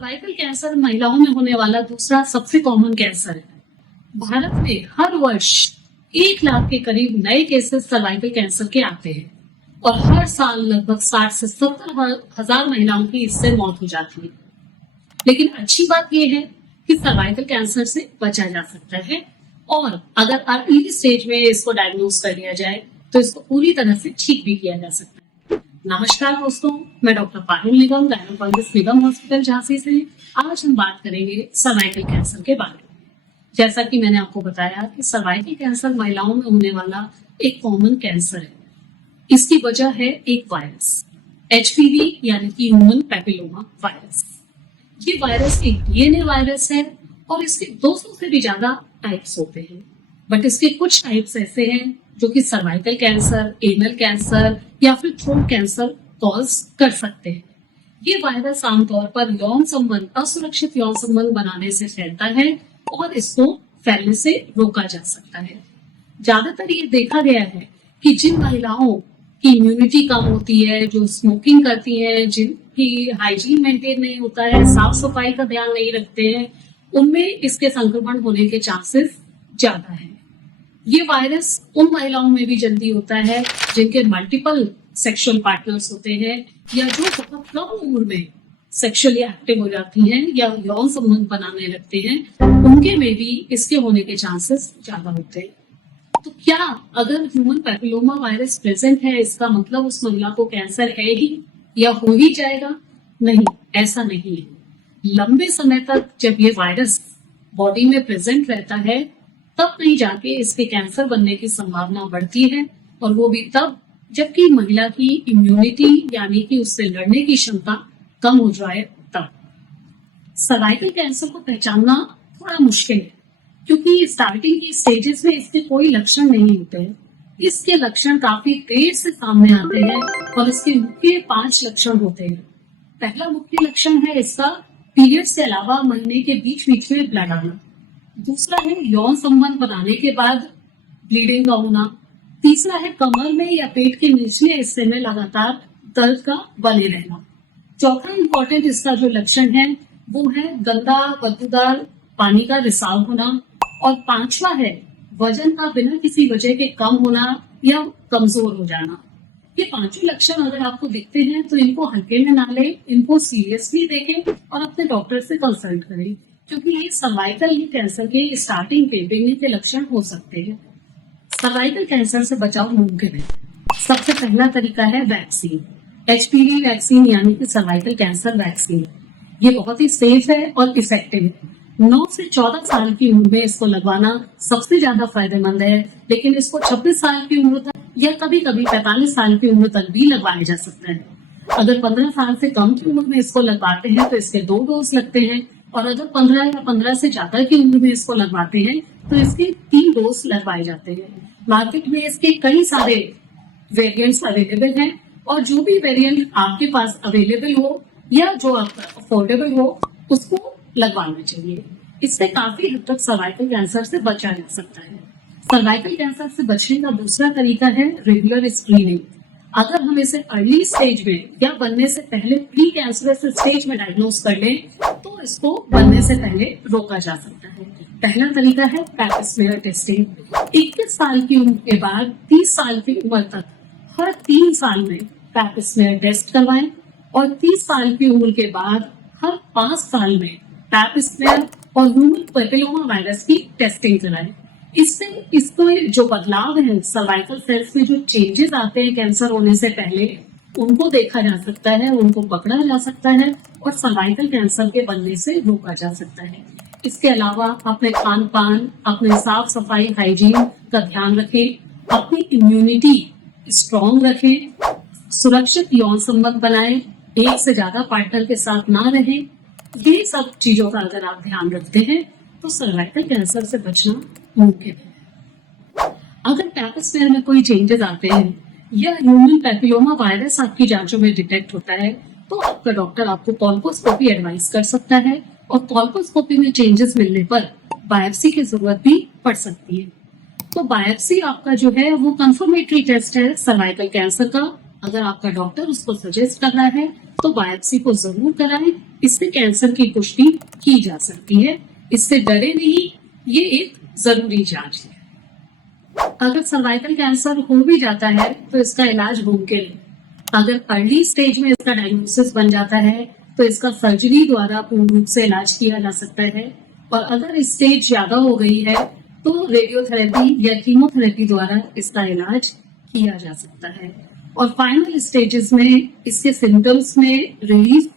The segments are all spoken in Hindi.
सर्वाइकल कैंसर महिलाओं में होने वाला दूसरा सबसे कॉमन कैंसर है। भारत में हर वर्ष 1 लाख के करीब नए केसेस सर्वाइकल कैंसर के आते हैं और हर साल लगभग 60 से 70 हजार महिलाओं की इससे मौत हो जाती है। लेकिन अच्छी बात यह है कि सर्वाइकल कैंसर से बचा जा सकता है और अगर अर्ली स्टेज में इसको डायग्नोज कर लिया जाए तो इसको पूरी तरह से ठीक भी किया जा सकता है। नमस्कार दोस्तों, मैं डॉक्टर पारुल निगम, गायनोकोलॉजिस्ट निगम हॉस्पिटल झांसी से। आज हम बात करेंगे सर्वाइकल कैंसर के बारे में। जैसा कि मैंने आपको बताया कि सर्वाइकल कैंसर महिलाओं में होने वाला एक कॉमन कैंसर है। इसकी वजह है एक वायरस, HPV यानी कि ह्यूमन पैपिलोमा वायरस। ये वायरस एक DNA वायरस है और इसके 200 से भी ज्यादा टाइप्स होते हैं, बट इसके कुछ टाइप्स ऐसे हैं जो कि सर्वाइकल कैंसर, एनल कैंसर या फिर थ्रोट कैंसर कॉज कर सकते हैं। ये वायरस आमतौर पर यौन संबंध, असुरक्षित यौन संबंध बनाने से फैलता है और इसको फैलने से रोका जा सकता है। ज्यादातर ये देखा गया है कि जिन महिलाओं की इम्यूनिटी कम होती है, जो स्मोकिंग करती हैं, जिनकी हाइजीन मेंटेन नहीं होता है, साफ सफाई का ध्यान नहीं रखते हैं, उनमें इसके संक्रमण होने के चांसेस ज्यादा है। ये वायरस उन महिलाओं में भी जल्दी होता है जिनके मल्टीपल सेक्सुअल पार्टनर्स होते हैं या जो बहुत कम उम्र में सेक्सुअली एक्टिव हो जाती हैं या यौन संबंध बनाने लगते हैं, उनके में भी इसके होने के चांसेस ज्यादा होते हैं। तो क्या अगर ह्यूमन पैपिलोमा वायरस प्रेजेंट है इसका मतलब उस महिला को कैंसर है ही या हो ही जाएगा? नहीं, ऐसा नहीं है। लंबे समय तक जब ये वायरस बॉडी में प्रेजेंट रहता है तब नहीं जाके इसके कैंसर बनने की संभावना बढ़ती है, और वो भी तब जबकि महिला की इम्यूनिटी यानी कि उससे लड़ने की क्षमता कम हो जाए तब। सर्वाइकल कैंसर को पहचानना थोड़ा मुश्किल है क्योंकि स्टार्टिंग की स्टेजेस में इसके कोई लक्षण नहीं होते हैं। इसके लक्षण काफी देर से सामने आते हैं और इसके मुख्य 5 लक्षण होते हैं। पहला मुख्य लक्षण है इसका पीरियड्स के अलावा महीने के बीच बीच में ब्लड आना। दूसरा है यौन संबंध बनाने के बाद ब्लीडिंग का होना। तीसरा है कमर में या पेट के निचले हिस्से में लगातार दर्द का बने रहना। चौथा इंपॉर्टेंट इसका जो लक्षण है वो है गंदा बदबूदार पानी का रिसाव होना। और 5वां है वजन का बिना किसी वजह के कम होना या कमजोर हो जाना। ये 5 लक्षण अगर आपको दिखते हैं तो इनको हल्के में ना लें, इनको सीरियसली देखें और अपने डॉक्टर से कंसल्ट करें, क्योंकि ये सर्वाइकल कैंसर के स्टार्टिंग के बिगनिंग के लक्षण हो सकते हैं। सर्वाइकल कैंसर से बचाव मुमकिन है। सबसे पहला तरीका है वैक्सीन, HPV वैक्सीन यानी कि सर्वाइकल कैंसर वैक्सीन। ये बहुत ही सेफ है और इफेक्टिव है। 9 से 14 साल की उम्र में इसको लगवाना सबसे ज्यादा फायदेमंद है, लेकिन इसको 26 साल की उम्र तक या कभी कभी 45 साल की उम्र तक भी लगवाया जा सकता है। अगर 15 साल से कम की उम्र में इसको लगवाते हैं तो इसके 2 डोज लगते हैं, और अगर 15 या 15 से ज्यादा की उम्र में इसको लगवाते हैं तो इसके 3 डोज लगवाए जाते हैं। मार्केट में इसके कई सारे वेरिएंट्स अवेलेबल हैं और जो भी वेरिएंट आपके पास अवेलेबल हो या जो आपका अफोर्डेबल हो उसको लगवाना चाहिए। इससे काफी हद तक सर्वाइकल कैंसर से बचा जा सकता है। सर्वाइकल कैंसर से बचने का दूसरा तरीका है रेगुलर स्क्रीनिंग। अगर हम इसे अर्ली स्टेज में या बनने से पहले प्री कैंसरस स्टेज में डायग्नोज कर लें तो इसको बनने से पहले रोका जा सकता है। पहला तरीका है पैप स्मीयर टेस्टिंग। 21 साल की उम्र के बाद 30 साल की उम्र तक हर 3 साल में पैप स्मीयर टेस्ट करवाएं और 30 साल की उम्र के बाद हर 5 साल में पैप स्मीयर और ह्यूमन पैपिलोमा वायरस की टेस्टिंग कराएं। इससे इसको जो बदलाव है सर्वाइकल सेल्स में, जो चेंजेस आते हैं कैंसर होने से पहले, उनको देखा जा सकता है, उनको पकड़ा जा सकता है और सर्वाइकल कैंसर के बनने से रोका जा सकता है। इसके अलावा अपने खान पान, अपने साफ सफाई हाइजीन का ध्यान रखें, अपनी इम्यूनिटी स्ट्रॉन्ग रखें, सुरक्षित यौन संबंध बनाएं, एक से ज्यादा पार्टनर के साथ ना रहें। ये सब चीजों का अगर आप ध्यान रखते हैं तो सर्वाइकल कैंसर से बचना मुमकिन है। अगर पैप स्मीयर में कोई चेंजेस आते हैं या ह्यूमन पैपिलोमा वायरस आपकी जांचों में डिटेक्ट होता है तो आपका डॉक्टर आपको कोल्पोस्कोपी एडवाइस कर सकता है, और कोल्पोस्कोपी में चेंजेस मिलने पर बायोप्सी की जरूरत भी पड़ सकती है। तो बायोप्सी आपका जो है वो कंफर्मेटरी टेस्ट है सर्वाइकल कैंसर का। अगर आपका डॉक्टर उसको सजेस्ट कर रहा है तो बायोप्सी को जरूर कराएं। इससे कैंसर की पुष्टि की जा सकती है। इससे डरे नहीं, ये एक जरूरी जांच है। अगर सर्वाइकल कैंसर हो भी जाता है तो इसका इलाज मुमकिन है। अगर अर्ली स्टेज में इसका डायग्नोसिस बन जाता है तो इसका सर्जरी द्वारा पूर्ण रूप से इलाज किया जा सकता है। और अगर स्टेज ज्यादा हो गई है तो रेडियोथेरेपी या कीमोथेरेपी द्वारा इसका इलाज किया जा सकता है। और फाइनल स्टेजेस में इसके सिम्टम्स में रिलीफ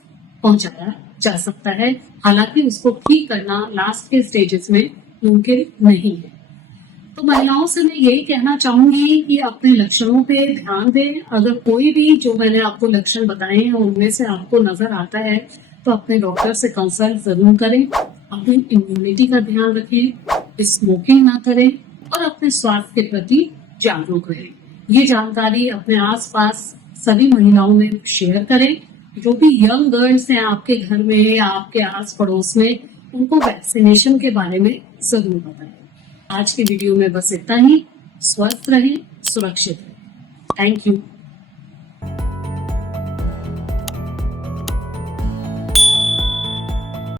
पहुंचाया जा सकता है। हालांकि उसको ठीक करना लास्ट के स्टेजेस में मुमकिन नहीं है। तो महिलाओं से मैं यही कहना चाहूंगी कि अपने लक्षणों पे ध्यान दें। अगर कोई भी जो मैंने आपको लक्षण बताए हैं उनमें से आपको नजर आता है तो अपने डॉक्टर से कंसल्ट जरूर करें। अपनी इम्यूनिटी का ध्यान रखें, स्मोकिंग ना करें और अपने स्वास्थ्य के प्रति जागरूक रहें। ये जानकारी अपने आसपास सभी महिलाओं में शेयर करें। जो भी यंग गर्ल्स हैं आपके घर में या आपके आस पड़ोस में, उनको वैक्सीनेशन के बारे में जरूर बताएं। आज की वीडियो में बस इतना ही। स्वस्थ रहें, सुरक्षित रहें। Thank you.